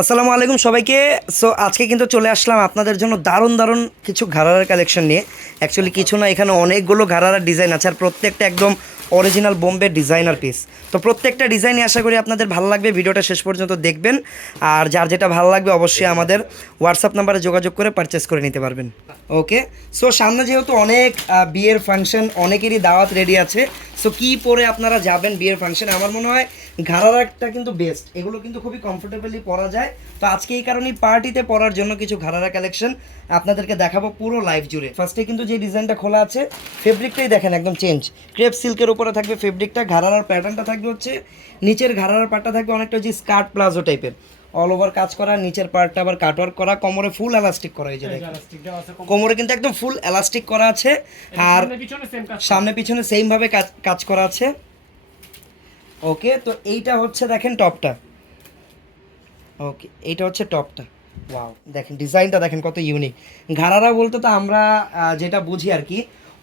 আসসালামু আলাইকুম সবাইকে। সো আজকে কিন্তু চলে আসলাম আপনাদের জন্য দারুণ দারুণ কিছু ঘাড়ারার কালেকশন নিয়ে। অ্যাকচুয়ালি কিছু না, এখানে অনেকগুলো ঘাড়ারার ডিজাইন আছে আর প্রত্যেকটা একদম অরিজিনাল বোম্বে ডিজাইনার পিস। তো প্রত্যেকটা ডিজাইনই আশা করি আপনাদের ভালো লাগবে, ভিডিওটা শেষ পর্যন্ত দেখবেন। আর যার যেটা ভালো লাগবে অবশ্যই আমাদের হোয়াটসঅ্যাপ নাম্বারে যোগাযোগ করে পারচেস করে নিতে পারবেন। ওকে, সো সামনে যেহেতু অনেক বিয়ের ফাংশন, অনেকেরই দাওয়াত রেডি আছে। সো কী পরে আপনারা যাবেন বিয়ের ফাংশনে? আমার মনে হয় ঘাড়ারাটা কিন্তু বেস্ট, এগুলো কিন্তু খুবই কমফোর্টেবলি পরা যায়। তো আজকে এই কারণেই পার্টিতে পরার জন্য কিছু ঘাড়ারা কালেকশন আপনাদেরকে দেখাবো পুরো লাইভ জুড়ে। ফার্স্টে কিন্তু যে ডিজাইনটা খোলা আছে, ফেব্রিকটাই দেখেন একদম চেঞ্জ, ক্রেপ সিল্কের উপরে থাকবে ফেব্রিকটা। ঘাড়ারার প্যাটার্নটা থাকবে হচ্ছে নিচের ঘাড়ারার পাটটা থাকবে অনেকটা যে স্কার্ট প্লাজো টাইপের, অল ওভার কাজ করা, নিচের পার্টটা আবার কাটওয়ার্ক করা, কোমরে ফুল এলাস্টিক করা হয়েছে। কোমরে কিন্তু একদম ফুল এলাস্টিক করা আছে, আর সামনে পিছনে সেম ভাবে কাজ করা আছে। ওকে, তো এইটা হচ্ছে দেখেন টপটা। ওকে, এইটা হচ্ছে টপটা। ওয়াও, দেখেন ডিজাইনটা দেখেন কত ইউনিক। ঘাড়ারা বলতে তো আমরা যেটা বুঝি আর কি,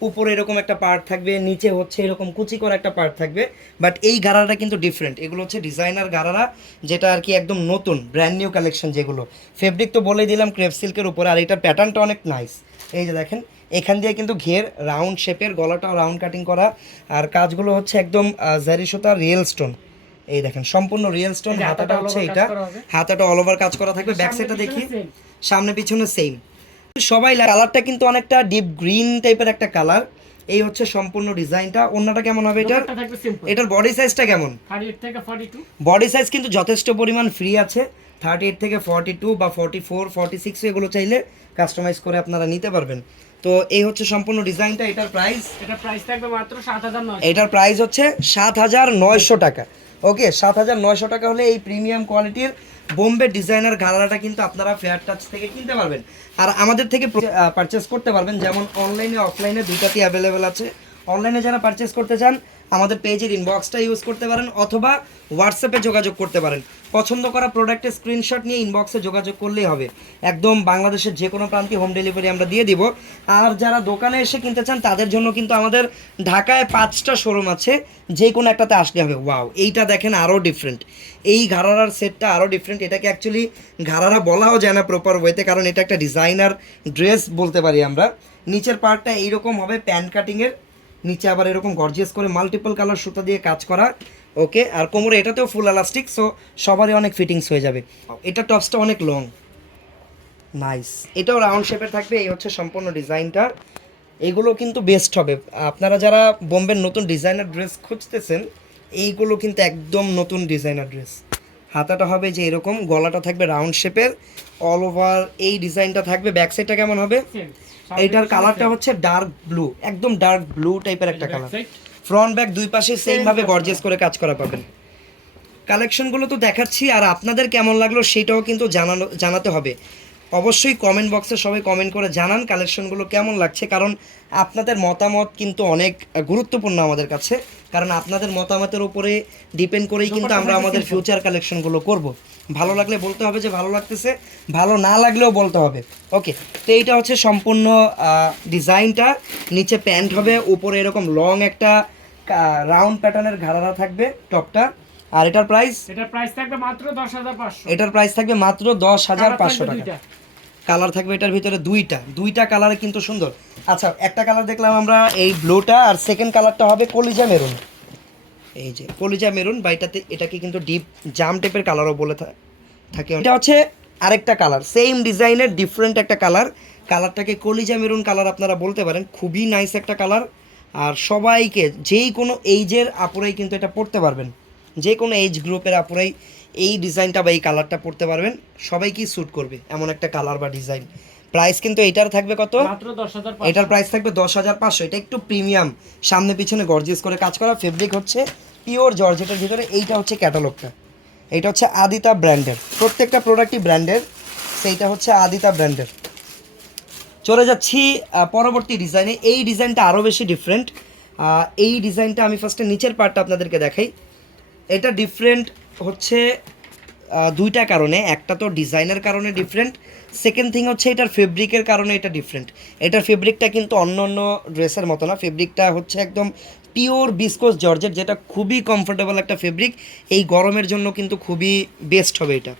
উপরে এরকম একটা পার্ট থাকবে, নিচে হচ্ছে এরকম কুচি করা একটা পার্ট থাকবে, বাট এই ঘাড়াটা কিন্তু ডিফারেন্ট। এগুলো হচ্ছে ডিজাইনার ঘাড়ারা, যেটা আর কি একদম নতুন ব্র্যান্ড নিউ কালেকশন। যেগুলো ফেব্রিক তো বলেই দিলাম ক্রেপ সিল্কের উপরে, আর এটার প্যাটার্নটা অনেক নাইস। এই যে দেখেন এখান দিয়ে কিন্তু ঘের রাউন্ড শেপের, গলাটাও রাউন্ড কাটিং করা, আর কাজগুলো হচ্ছে একদম জারি সুতা, রিয়েল স্টোন। এই দেখেন সম্পূর্ণ রিয়েল স্টোন। হাতাটা হচ্ছে এটা, হাতাটা অল ওভার কাজ করা থাকবে। ব্যাক সাইডটা দেখি, সামনে পিছনে সেম। সবাই কালারটা কিন্তু অনেকটা ডিপ গ্রিন টাইপের একটা কালার। এই হচ্ছে সম্পূর্ণ ডিজাইনটা। ওন্নাটা কেমন হবে এটার? এটার বডি সাইজটা কেমন? 38 থেকে 42। বডি সাইজ কিন্তু যথেষ্ট পরিমাণ ফ্রি আছে, 38 থেকে 42 বা 44, 46 এগুলো চাইলে কাস্টমাইজ করে আপনারা নিতে পারবেন। তো এই হচ্ছে সম্পূর্ণ ডিজাইনটা। এটার প্রাইস থাকবে মাত্র 7,900। এটার প্রাইস হচ্ছে 7,900 টাকা। ওকে, 7,900 টাকা হলে এই প্রিমিয়াম কোয়ালিটির বোম্বে ডিজাইনার ঘাড়াটা কিন্তু আপনারা ফেয়ার টাচ থেকে কিনতে পারবেন, আর আমাদের থেকে পারচেস করতে পারবেন। যেমন অনলাইনে অফলাইনে দুইটাতেই অ্যাভেলেবেল আছে। অনলাইনে যারা পারচেস করতে চান আমাদের পেজের ইনবক্সটা ইউজ করতে পারেন, অথবা হোয়াটসঅ্যাপে যোগাযোগ করতে পারেন। পছন্দ করা প্রোডাক্টের স্ক্রিনশট নিয়ে ইনবক্সে যোগাযোগ করলেই হবে। একদম বাংলাদেশের যে কোনো প্রান্তে হোম ডেলিভারি আমরা দিয়ে দিব। আর যারা দোকানে এসে কিনতে চান তাদের জন্য কিন্তু আমাদের ঢাকায় 5টা শোরুম আছে, যে কোনো একটাতে আসলে হবে। ওয়াও, এইটা দেখেন আরও ডিফারেন্ট। এই ঘাড়ারার সেটটা আরও ডিফারেন্ট। এটাকে অ্যাকচুয়ালি ঘাড়ারা বলাও যায় না প্রপার ওয়েতে, কারণ এটা একটা ডিজাইনার ড্রেস বলতে পারি আমরা। নিচের পার্টটা এইরকম হবে প্যান্ট কাটিংয়ের, নিচে আবার এরকম গর্জিয়াস করে মাল্টিপল কালার সুতা দিয়ে কাজ করা। ওকে, আর কোমরে এটাতেও ফুল এলাস্টিক, সো সবারই অনেক ফিটিংস হয়ে যাবে। এটা টপসটা অনেক লং, নাইস। এটাও রাউন্ড শেপের থাকবে। এই হচ্ছে সম্পূর্ণ ডিজাইনটা। এইগুলো কিন্তু বেস্ট হবে আপনারা যারা বোম্বের নতুন ডিজাইনার ড্রেস খুঁজতেছেন। এইগুলো কিন্তু একদম নতুন ডিজাইনার ড্রেস। হাতাটা হবে যে এরকম, গলাটা থাকবে রাউন্ড শেপের, অল ওভার এই ডিজাইনটা থাকবে। ব্যাক সাইডটা কেমন হবে? এইটার কালারটা হচ্ছে ডার্ক ব্লু, একদম ডার্ক ব্লু টাইপের একটা কালার। ফ্রন্ট ব্যাক দুই পাশে সেম ভাবে গর্জিয়াস করে কাজ করা পাবেন। কালেকশনগুলো তো দেখাচ্ছি, আর আপনাদের কেমন লাগলো সেটাও কিন্তু জানাতে হবে। অবশ্যই কমেন্ট বক্সে সবাই কমেন্ট করে জানান কালেকশনগুলো কেমন লাগছে, কারণ আপনাদের মতামত কিন্তু অনেক গুরুত্বপূর্ণ আমাদের কাছে। কারণ আপনাদের মতামতের উপরে ডিপেন্ড করেই কিন্তু আমরা আমাদের ফিউচার কালেকশনগুলো করব। ভালো লাগলে বলতে হবে যে ভালো লাগতেছে, ভালো না লাগলেও বলতে হবে। ওকে, তো এইটা হচ্ছে সম্পূর্ণ ডিজাইনটা। নিচে প্যান্ট হবে, উপরে এরকম লং একটা রাউন্ড প্যাটার্নের ঘাড়ারা থাকবে টপটা। আর এটার প্রাইস থাকবে মাত্র 10,500। এটার প্রাইস থাকবে মাত্র 10,500 টাকা। কালার থাকবে এটার ভিতরে দুইটা কালারে কিন্তু সুন্দর। আচ্ছা, একটা কালার দেখলাম আমরা এই ব্লুটা, আর সেকেন্ড কালারটা হবে কলিজা মেরুন। এই যে কলিজা মেরুন, বাইটাতে এটাকে কিন্তু ডিপ জাম টাইপের কালারও বলে থাকে। এটা হচ্ছে আরেকটা কালার, সেম ডিজাইনের ডিফারেন্ট একটা কালার। কালারটাকে কলিজা মেরুন কালার আপনারা বলতে পারেন। খুবই নাইস একটা কালার, আর সবাইকে যেই কোনো এইজের আপুরাই কিন্তু এটা পড়তে পারবেন। যে কোনো এজ গ্রুপের আপুরাই এই ডিজাইনটা বা এই কালারটা পরতে পারবেন, সবাইকেই স্যুট করবে এমন একটা কালার বা ডিজাইন। প্রাইস কিন্তু এটার থাকবে কত? মাত্র 10,500। এটার প্রাইস থাকবে 10,500। এটা একটু প্রিমিয়াম, সামনে পিছনে গর্জিয়াস করে কাজ করা, ফেব্রিক হচ্ছে পিওর জর্জেটের ভিতরে। এইটা হচ্ছে ক্যাটালগটা, এইটা হচ্ছে আদিতা ব্র্যান্ডের, প্রত্যেকটা প্রোডাক্টই ব্র্যান্ডের। সেইটা হচ্ছে আদিতা ব্র্যান্ডের। চলে যাচ্ছি পরবর্তী ডিজাইনে। এই ডিজাইনটা আরও বেশি ডিফারেন্ট। এই ডিজাইনটা আমি ফার্স্টে নিচের পার্টটা আপনাদেরকে দেখাই। এটা ডিফারেন্ট হচ্ছে দুইটা কারণে। একটা তো ডিজাইনের কারণে ডিফারেন্ট, সেকেন্ড থিং হচ্ছে এটার ফেব্রিকের কারণে এটা ডিফারেন্ট। এটার ফেব্রিকটা কিন্তু অন্য অন্য ড্রেসের মতো না, ফেব্রিকটা হচ্ছে একদম পিওর বিস্কোস জর্জেট, যেটা খুবই কমফোর্টেবল একটা ফেব্রিক। এই গরমের জন্য কিন্তু খুবই বেস্ট হবে এটা।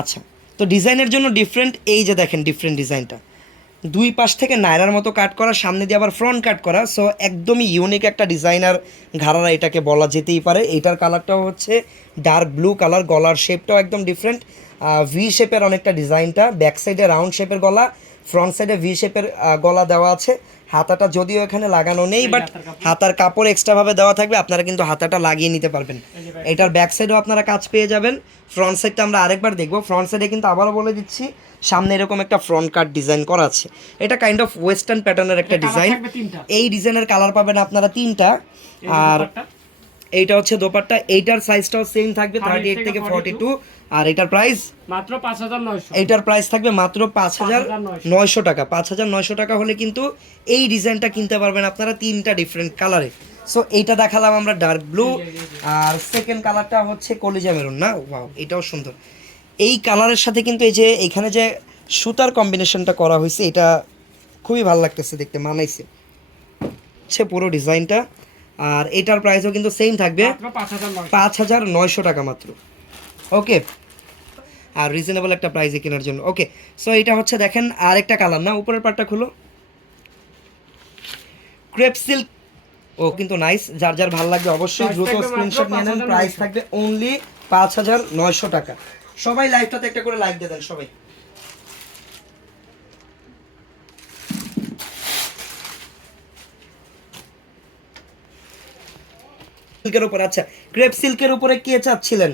আচ্ছা, তো ডিজাইনের জন্য ডিফারেন্ট, এই যে দেখেন ডিফারেন্ট ডিজাইনটা, দুই পাশ থেকে নায়রার মতো কাট করা, সামনে দিয়ে আবার ফ্রন্ট কাট করা। সো একদমই ইউনিক একটা ডিজাইনার ঘাড়ারা এটাকে বলা যেতেই পারে। এইটার কালারটাও হচ্ছে ডার্ক ব্লু কালার, গলার শেপটাও একদম ডিফারেন্ট, ভি শেপের অনেকটা ডিজাইনটা, ব্যাক সাইডে রাউন্ড শেপের গলা, ফ্রন্ট সাইডে ভি শেপের গলা দেওয়া আছে। হাতাটা যদিও এখানে লাগানো নেই, বাট হাতার কাপড় এক্সট্রাভাবে দেওয়া থাকবে, আপনারা কিন্তু হাতাটা লাগিয়ে নিতে পারবেন। এটার ব্যাক সাইডেও আপনারা কাজ পেয়ে যাবেন। ফ্রন্ট সাইডটা আমরা আরেকবার দেখবো। ফ্রন্ট সাইডে কিন্তু আবারও বলে দিচ্ছি, সামনে এরকম একটা ফ্রন্ট কাট ডিজাইন করা আছে। এটা কাইন্ড অফ ওয়েস্টার্ন প্যাটার্নের একটা ডিজাইন। এই ডিজাইনের কালার পাবেন আপনারা 3টা। আর এইটা হচ্ছে দোপাট্টা, এইটার সাইজটাও সেম থাকবে 38 থেকে 42। আর এটার প্রাইস মাত্র 5900। এইটার প্রাইস থাকবে মাত্র 5900 টাকা। 5900 টাকা হলে কিন্তু এই ডিজাইনটা কিনতে পারবেন আপনারা 3টা ডিফারেন্ট কালারে। সো এইটা দেখালাম আমরা ডার্ক ব্লু, আর সেকেন্ড কালারটা হচ্ছে কলিজা মেরুন না, ওয়াও এটাও সুন্দর। এই কালারের সাথে কিন্তু এই যে এখানে যে সুতার কম্বিনেশনটা করা হয়েছে, এটা খুবই ভালো লাগতেছে দেখতে, মানাইছে হচ্ছে পুরো ডিজাইনটা। আর এটার প্রাইসও কিন্তু সেম থাকবে, 5900 টাকা মাত্র। ওকে, আর রিজনেবল একটা প্রাইসে কেনার জন্য। ওকে, সো এটা হচ্ছে দেখেন আরেকটা কালার না, উপরের পার্টটা খুলো, ক্রেপ সিল্ক। ও কিন্তু নাইস, যার যার ভালো লাগবে অবশ্যই দ্রুত স্ক্রিনশট নিয়ে নেন। প্রাইস থাকবে অনলি 5900 টাকা। সবাই লাইভটাতে একটা করে লাইক দিয়ে দেন সবাই। সিল্কের উপর, আচ্ছা ক্রেপ সিল্কের উপরে কে চাচ্ছিলেন?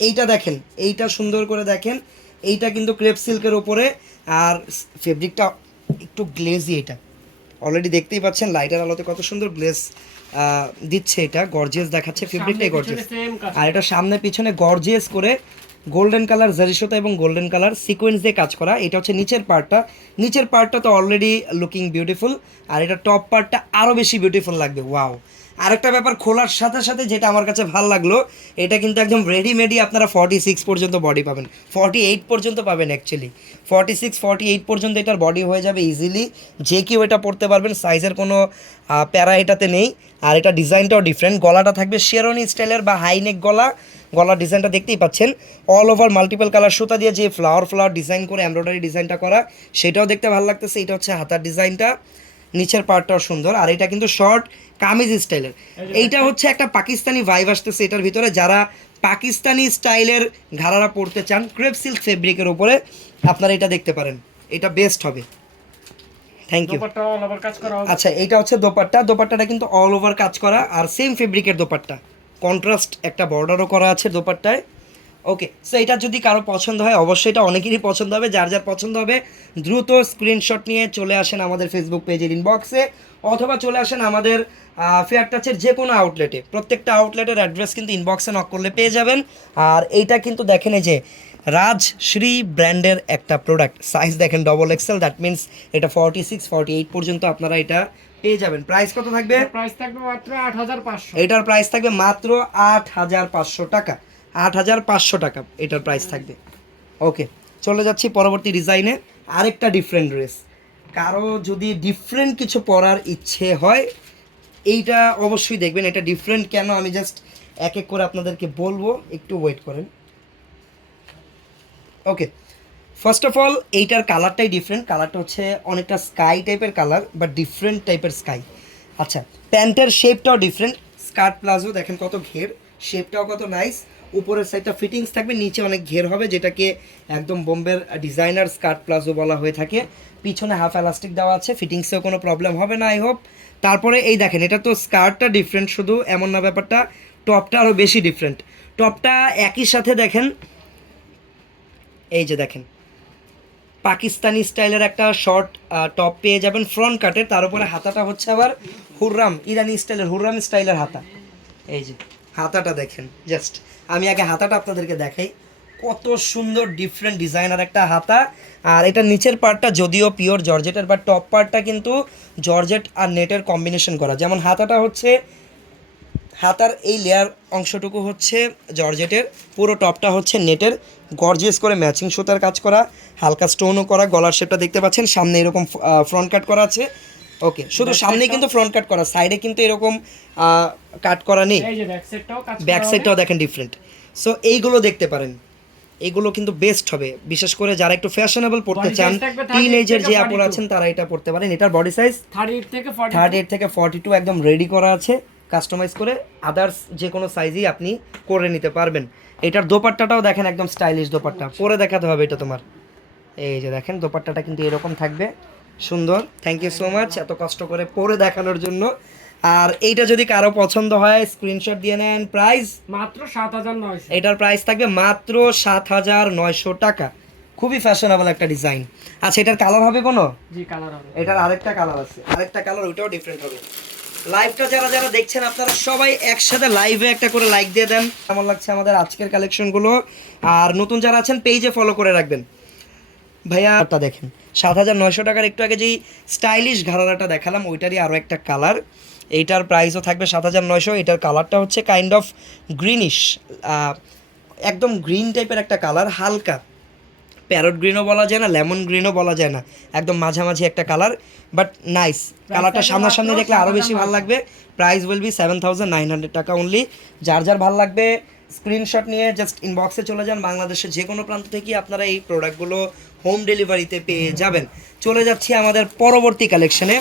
এইটা দেখেন, এইটা সুন্দর করে দেখেন, এইটা কিন্তু ক্রেপ সিল্কের উপরে। আর ফেব্রিকটা একটু গ্লেজি, এটা অলরেডি দেখতেই পাচ্ছেন লাইটের আলোতে কত সুন্দর গ্লেজ দিচ্ছে, এটা গর্জিয়াস দেখাচ্ছে, ফেব্রিকটাই গর্জিয়াস। আর এটা সামনে পিছনে গর্জিয়াস করে গোল্ডেন কালার জারি সুতা এবং গোল্ডেন কালার সিকোয়েন্স দিয়ে কাজ করা। এটা হচ্ছে নিচের পার্টটা, নিচের পার্টটা তো অলরেডি লুকিং বিউটিফুল, আর এটা টপ পার্টটা আরও বেশি বিউটিফুল লাগবে। ওয়াও, আরেকটা ব্যাপার খোলার সাথে সাথে যেটা আমার কাছে ভালো লাগলো, এটা কিন্তু একদম রেডিমেডই আপনারা 46 পর্যন্ত বডি পাবেন, 48 পর্যন্ত পাবেন অ্যাকচুয়ালি, 46 48 পর্যন্ত এটার বডি হয়ে যাবে ইজিলি। যে কেউ এটা পরতে পারবেন, সাইজের কোনো প্যারা এটাতে নেই। আর এটা ডিজাইনটাও ডিফারেন্ট, গলাটা থাকবে শেরনি স্টাইলের বা হাইনেক গলা, গলার ডিজাইনটা দেখতেই পাচ্ছেন, অল ওভার মাল্টিপল কালার সুতা দিয়ে যে ফ্লাওয়ার ডিজাইন করে এমব্রয়ডারি ডিজাইনটা করা, সেটাও দেখতে ভালো লাগতেছে। এটা হচ্ছে হাতার ডিজাইনটা, নিচের পার্টটাও সুন্দর। আর এটা কিন্তু শর্ট কামিজ স্টাইলের, এইটা হচ্ছে একটা পাকিস্তানি ভাইব আসতেছে এটার ভিতরে। যারা পাকিস্তানি স্টাইলের ঘাড়ারা পরতে চান ক্রেপ সিল্ক ফেব্রিকের উপরে, আপনারা এটা দেখতে পারেন, এটা বেস্ট হবে। Thank you. আচ্ছা, এইটা হচ্ছে দোপাট্টা, দোপাট্টাটা কিন্তু অল ওভার কাজ করা, আর সেম ফেব্রিকের দোপাট্টা, কন্ট্রাস্ট একটা বর্ডারও করা আছে দোপাট্টায়। ওকে, সো এটা যদি কারো পছন্দ হয়, অবশ্যই এটা অনেকেরই পছন্দ হবে। যার যার পছন্দ হবে দ্রুত স্ক্রিনশট নিয়ে চলে আসেন আমাদের ফেসবুক পেজের ইনবক্সে, অথবা চলে আসেন আমাদের ফেয়ার টাচের যে কোনো আউটলেটে। প্রত্যেকটা আউটলেটের অ্যাড্রেস কিন্তু ইনবক্সে নক করলে পেয়ে যাবেন। আর এইটা কিন্তু দেখেন, এই যে রাজশ্রী ব্র্যান্ডের একটা প্রোডাক্ট, সাইজ দেখেন XXL, দ্যাট মিনস এটা 46 48 পর্যন্ত আপনারা এটা পেয়ে যাবেন। প্রাইস কত থাকবে? প্রাইস থাকবে মাত্র 8500। এটার প্রাইস থাকবে মাত্র 8500 টাকা, 8500 টাকা এটার প্রাইস থাকবে। ওকে, চলে যাচ্ছি পরবর্তী ডিজাইনে। আরেকটা ডিফারেন্ট ড্রেস, কারো যদি ডিফারেন্ট কিছু পরার ইচ্ছে হয়, এইটা অবশ্যই দেখবেন। এটা ডিফারেন্ট কেন আমি জাস্ট এক এক করে আপনাদেরকে বলবো, একটু ওয়েট করেন। ওকে, ফার্স্ট অফ অল এইটার কালারটাই ডিফারেন্ট, কালারটা হচ্ছে অনেকটা স্কাই টাইপের কালার, বাট ডিফারেন্ট টাইপের স্কাই। আচ্ছা, প্যান্টের শেপটাও ডিফারেন্ট, স্কার্ট প্লাজো দেখেন কত ঘের, শেপটাও কত নাইস। উপরের সাইডটা ফিটিংস থাকবে, নিচে অনেক ঘের হবে, যেটাকে একদম বোম্বের ডিজাইনার স্কার্ট প্লাজো বলা হয়ে থাকে। পিছনে হাফ এলাস্টিক দেওয়া আছে, ফিটিংসেও কোনো প্রবলেম হবে না আই হোপ। তারপরে এই দেখেন, এটা তো স্কার্টটা ডিফারেন্ট শুধু, এমন না ব্যাপারটা, টপটা আরও বেশি ডিফারেন্ট। টপটা একই সাথে দেখেন, এই যে দেখেন পাকিস্তানি স্টাইলের একটা শর্ট টপ পেয়ে যাবেন ফ্রন্ট কাটের, তার উপরে হাতাটা হচ্ছে আবার হুররাম ইরানি স্টাইলের, হুররাম স্টাইলের হাতা। এই যে হাতাটা দেখেন, জাস্ট আমি আগে হাতাটা আপনাদেরকে দেখাই, কত সুন্দর ডিফারেন্ট ডিজাইনার একটা হাতা। আর এটা নিচের পার্টটা যদিও পিওর জর্জেটের, বাট টপ পার্টটা কিন্তু জর্জেট আর নেটের কম্বিনেশন করা। যেমন হাতাটা হচ্ছে, হাতার এই লেয়ার অংশটুকু হচ্ছে জর্জেটের, পুরো টপটা হচ্ছে নেটের, গর্জিয়াস করে ম্যাচিং সুতার কাজ করা, হালকা স্টোনও করা। গলার শেপটা দেখতে পাচ্ছেন, সামনে এরকম ফ্রন্ট কাট করা আছে। ওকে, শুধু সামনে কিন্তু ফ্রন্ট কাট করা, সাইডে কিন্তু এরকম কাট করা নেই। ব্যাক সাইডটাও দেখেন ডিফারেন্ট। সো এইগুলো দেখতে পারেন, এগুলো কিন্তু বেস্ট হবে, বিশেষ করে যারা একটু ফ্যাশনেবল পড়তে Body চান, size থাকবে 38 টিনেজের থেকে যে আপুরা 42 আছেন তারা এটা পড়তে পারেন। এটার বডি সাইজ 38 থেকে 40 38 থেকে 42 একদম রেডি করা আছে, কাস্টমাইজ করে আদার্স যে কোনো সাইজই আপনি করে নিতে পারবেন। এটার দোপাট্টাটাও দেখেন একদম স্টাইলিশ দোপাট্টা, পরে দেখাতে হবে এটা তোমার। এই যে দেখেন দোপাট্টাটা কিন্তু এরকম থাকবে, সুন্দর। থ্যাংক ইউ সো মাচ এত কষ্ট করে পরে দেখানোর জন্য। আর এইটা যদি কারো পছন্দ হয় স্ক্রিনশট দিয়ে নেন। প্রাইস মাত্র 7900। এটার প্রাইস থাকবে মাত্র 7900 টাকা। খুবই ফ্যাশনেবল একটা ডিজাইন। আচ্ছা এটার কালার হবে কোনো? জি কালার হবে। এটার আরেকটা কালার আছে, আরেকটা কালার ওইটাও ডিফারেন্ট হবে। লাইভটা যারা যারা দেখছেন আপনারা সবাই একসাথে লাইভে একটা করে লাইক দিয়ে দেন। কেমন লাগছে আমাদের আজকের কালেকশনগুলো? আর নতুন যারা আছেন পেজে ফলো করে রাখবেন। ভাইয়াটা দেখেন 7900 টাকার একটু আগে যেই স্টাইলিশ ঘাড়ারাটা দেখালাম ওইটারই আরও একটা কালার। এইটার প্রাইসও থাকবে 7900। এটার কালারটা হচ্ছে কাইন্ড অফ গ্রিনিশ, একদম গ্রিন টাইপের একটা কালার, হালকা প্যারট গ্রিনও বলা যায় না, লেমন গ্রিনও বলা যায় না, একদম মাঝামাঝি একটা কালার, বাট নাইস কালারটা। সামনাসামনি দেখলে আরও বেশি ভালো লাগবে। প্রাইস উইল বি 7900 টাকা অনলি। যার যার ভালো লাগবে স্ক্রিনশট নিয়ে জাস্ট ইনবক্সে চলে যান। বাংলাদেশের যে কোনো প্রান্ত থেকে আপনারা এই প্রোডাক্টগুলো হোম ডেলিভারিতে পেয়ে যাবেন। চলে যাচ্ছি আমাদের পরবর্তী কালেকশনে।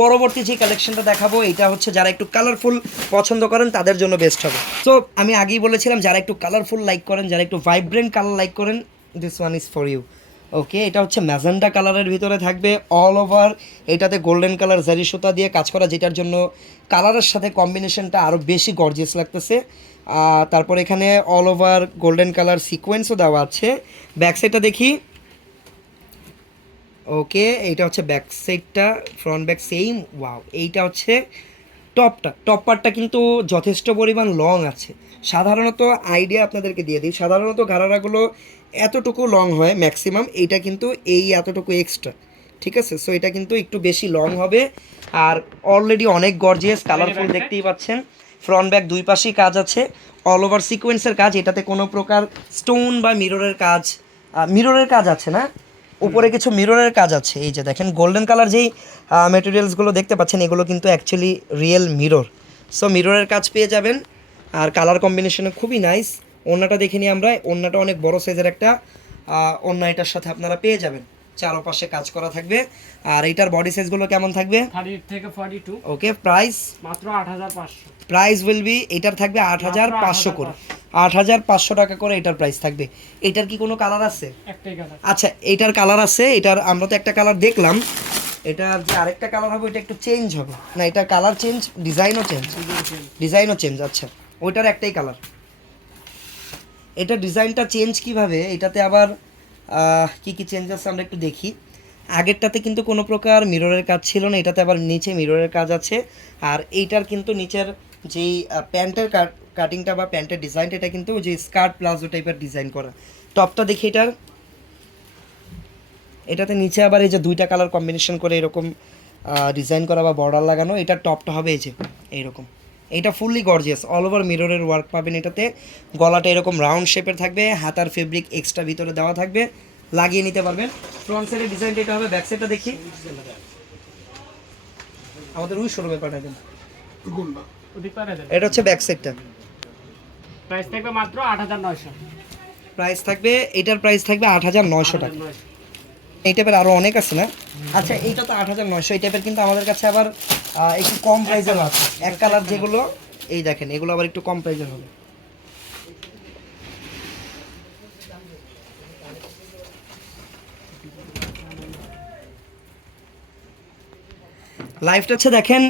পরবর্তী যে কালেকশনটা দেখাবো এটা হচ্ছে যারা একটু কালারফুল পছন্দ করেন তাদের জন্য বেস্ট হবে। তো আমি আগেই বলেছিলাম যারা একটু কালারফুল লাইক করেন, যারা একটু ভাইব্রেন্ট কালার লাইক করেন, this one is for you. Okay, এটা হচ্ছে ম্যাজেন্টা কালারের ভিতরে থাকবে অল ওভার। এটাতে গোল্ডেন কালার জারি সুতা দিয়ে কাজ করা, যেটার জন্য কালারের সাথে কম্বিনেশনটা আরও বেশি গর্জিয়াস লাগতেছে। তারপর এখানে অল ওভার গোল্ডেন কালার সিকোয়েন্সও দেওয়া আছে। ব্যাক সাইডটা দেখি। ওকে, এইটা হচ্ছে ব্যাক সাইডটা, ফ্রন্ট ব্যাক সেম। ওয়াও, এইটা হচ্ছে টপ পার্টটা কিন্তু যথেষ্ট পরিমাণ লং আছে। সাধারণত আইডিয়া আপনাদেরকে দিয়ে দিই, সাধারণত ঘাড়ারাগুলো এতটুকু লং হয় ম্যাক্সিমাম, এইটা কিন্তু এই এতটুকু এক্সট্রা, ঠিক আছে? সো এটা কিন্তু একটু বেশি লং হবে। আর অলরেডি অনেক গর্জিয়াস কালারফুল দেখতেই পাচ্ছেন। ফ্রন্ট ব্যাক দুই পাশেই কাজ আছে, অল ওভার সিকোয়েন্সের কাজ। এটাতে কোনো প্রকার স্টোন বা মিররের কাজ আছে না, উপরে কিছু মিররের কাজ আছে। এই যে দেখেন গোল্ডেন কালার যেই মেটেরিয়ালসগুলো দেখতে পাচ্ছেন এগুলো কিন্তু অ্যাকচুয়ালি রিয়েল মিরর। সো মিররের কাজ পেয়ে যাবেন। আর কালার কম্বিনেশনে খুবই নাইস। ওড়নাটা দেখে নিই আমরা। ওড়নাটা অনেক বড় সাইজের একটা ওড়না এটার সাথে আপনারা পেয়ে যাবেন, চারপাশে কাজ করা থাকবে। আর এইটার বডি সাইজগুলো কেমন থাকবে? 38 থেকে 42। ওকে, প্রাইস মাত্র 8500। প্রাইস উইল বি, এটার থাকবে 8500 করে, 8500 টাকা করে এটার প্রাইস থাকবে। এটার কি কোনো কালার আছে? একটাই কালার। আচ্ছা, এটার কালার আছে। এটার আমরা তো একটা কালার দেখলাম, এটার যে আরেকটা কালার হবে এটা একটু চেঞ্জ হবে না? এটার কালার চেঞ্জ, ডিজাইনও চেঞ্জ। আচ্ছা, ওইটার একটাই কালার। এটা ডিজাইনটা চেঞ্জ কিভাবে? এটাতে আবার কি কি চেঞ্জ আছে আমরা একটু দেখি। আগেরটাতে কিন্তু কোনো প্রকার মিররের কাজ ছিল না, এটাতে আবার নিচে মিররের কাজ আছে। আর এইটার কিন্তু নিচের যেই প্যান্টের কাটিংটা বা প্যান্টের ডিজাইনটা, এটা কিন্তু যে স্কার্ট প্লাজো টাইপের ডিজাইন করা। টপটা দেখি এটাতে নিচে আবার এই যে দুইটা কালার কম্বিনেশন করে এরকম ডিজাইন করা বা বর্ডার লাগানো। এটার টপটা হবে এই যে এইরকম। এটা ফুললি গর্জিয়াস, অল ওভার মিররের ওয়ার্ক পাবেন এটাতে। গলাটা এরকম রাউন্ড শেপের থাকবে, হাতার ফেব্রিক এক্সট্রা ভিতরে দেওয়া থাকবে, লাগিয়ে নিতে পারবেন। ফ্রন্ট সাইডের ডিজাইনটা এটা হবে। ব্যাক সাইডটা দেখি, আমাদের ওই শোরুমে পাঠাবেন। এটা হচ্ছে ব্যাক সাইডটা। প্রাইস থাকবে মাত্র 8900। প্রাইস থাকবে, এটার প্রাইস থাকবে 8900 টাকা। এই টাইপের আরও অনেক আছে না? আচ্ছা, এইটা তো 8900। এই টাইপের কিন্তু আমাদের কাছে আবার একটু কম প্রাইসের আছে। এক কালার যেগুলো, এই দেখেন এগুলো আবার একটু কম প্রাইসের হবে। লাইফটা হচ্ছে দেখেন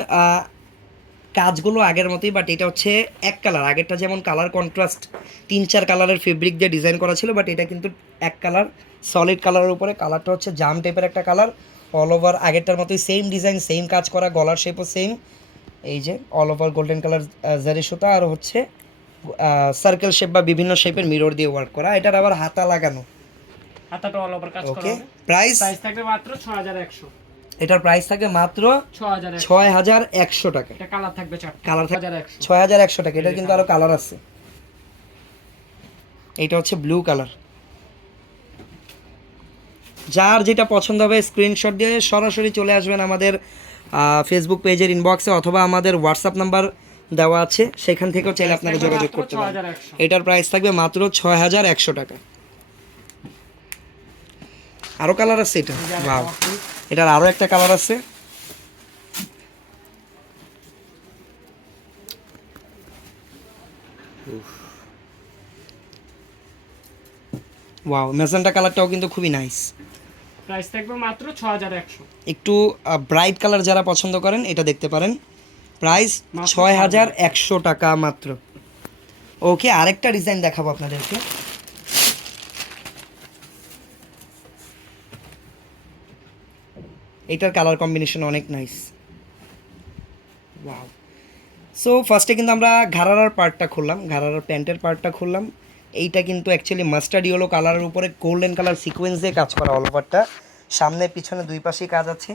কাজগুলো আগের মতোই, বাট এটা হচ্ছে এক কালার। আগেরটা যেমন কালার কন্ট্রাস্ট 3-4 কালারের ফেব্রিক দিয়ে ডিজাইন করা ছিল, বাট এটা কিন্তু এক কালার, সলিড কালারের উপরে। কালারটা হচ্ছে জাম টাইপের একটা কালার। অল ওভার আগেরটার মতোই সেম ডিজাইন, সেম কাজ করা, গলার শেপও সেম। এই যে all over golden colour zari সুতা, আর হচ্ছে সার্কেল শেপ বা বিভিন্ন শেপের মিরর দিয়ে ওয়ার্ক করা। এটার আবার হাতা লাগানো। হাতাটা অল ওভার কাজ করা। ওকে, প্রাইস থাকবে মাত্র 6100। এটার প্রাইস থাকবে মাত্র 6100 টাকা। এটা কালার থাকবে 4টা। কালার থাকবে 6100 টাকা। এটার কিন্তু আরো কালার আছে। এটা হচ্ছে ব্লু কালার। যার যেটা পছন্দ হবে স্ক্রিনশট দিয়ে সরাসরি চলে আসবেন আমাদের ফেসবুক পেজের ইনবক্সে, অথবা আমাদের হোয়াটসঅ্যাপ নাম্বার দেওয়া আছে, সেখান থেকেও চাইলে আপনারা যোগাযোগ করতে পারেন। এটার প্রাইস থাকবে মাত্র 6100 টাকা। আরও কালার আছে এটা? এই যে আরেকটা ওয়াও, hot pink। এটার আরও একটা কালার আছে। ওয়াও, ম্যাজেন্টা কালারটাও কিন্তু খুবই নাইস। প্রাইস থাকবে মাত্র 6100। একটু ব্রাইট কালার যারা পছন্দ করেন এটা দেখতে পারেন। প্রাইস মাত্র 6100 টাকা মাত্র। ওকে, আরেকটা ডিজাইন দেখাবো আপনাদেরকে। এটার কালার কম্বিনেশন অনেক নাইস। ওয়াও। সো ফার্স্টে কিন্তু আমরা ঘাড়ারার পার্টটা খুললাম, ঘাড়ারার প্যান্টের পার্টটা খুললাম। এইটা কিন্তু অ্যাকচুয়ালি মাস্টার্ড ইয়েলো কালারের উপরে গোল্ডেন কালার সিকোয়েন্স দিয়ে কাজ করা অল ওভারটা। সামনে পিছনে দুই পাশেই কাজ আছে,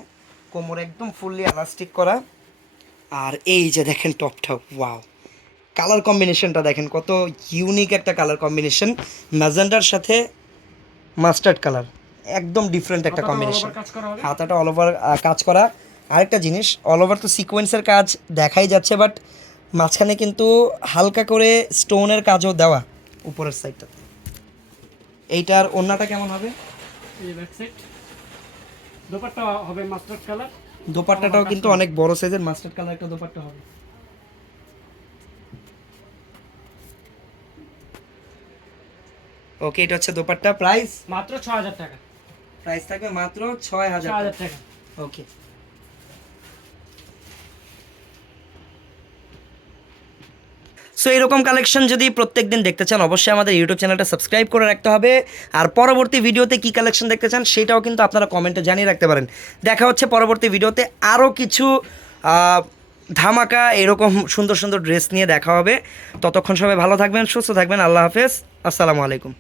কোমরে একদম ফুললি এলাস্টিক করা। আর এই যে দেখেন টপটা, ওয়াও, কালার কম্বিনেশনটা দেখেন কত ইউনিক একটা কালার কম্বিনেশন, ম্যাজেন্ডার সাথে মাস্টার্ড কালার, একদম ডিফারেন্ট একটা হাতাটা all কম্বিনেশন। over কাজ করা হবে। হাতাটা অল ওভার কাজ করা। আরেকটা জিনিস, অল ওভার তো সিকোয়েন্সের কাজ দেখাই যাচ্ছে, বাট মাঝখানে কিন্তু হালকা করে স্টোনের কাজও দেওয়া উপরের সাইডটাতে। এইটার ওড়নাটা কেমন হবে? এই যে ব্যাক সাইড, দোপাট্টা হবে মাস্টার্ড কালার। দোপাট্টাটাও কিন্তু অনেক বড় সাইজের মাস্টার্ড কালার একটা দোপাট্টা হবে। ওকে, এটা হচ্ছে দোপাট্টা। প্রাইস মাত্র 6000 টাকা। প্রাইস থাকবে মাত্র 6000 6000 টাকা। ওকে। সো এরকম কালেকশন যদি প্রত্যেক দিন দেখতে চান, অবশ্যই আমাদের ইউটিউব চ্যানেলটা সাবস্ক্রাইব করে রাখতে হবে। আর পরবর্তী ভিডিওতে কী কালেকশন দেখতে চান সেটাও কিন্তু আপনারা কমেন্টে জানিয়ে রাখতে পারেন। দেখা হচ্ছে পরবর্তী ভিডিওতে, আরও কিছু ধামাকা এরকম সুন্দর সুন্দর ড্রেস নিয়ে দেখা হবে। ততক্ষণ সবাই ভালো থাকবেন, সুস্থ থাকবেন। আল্লাহ হাফেজ, আসসালামু আলাইকুম।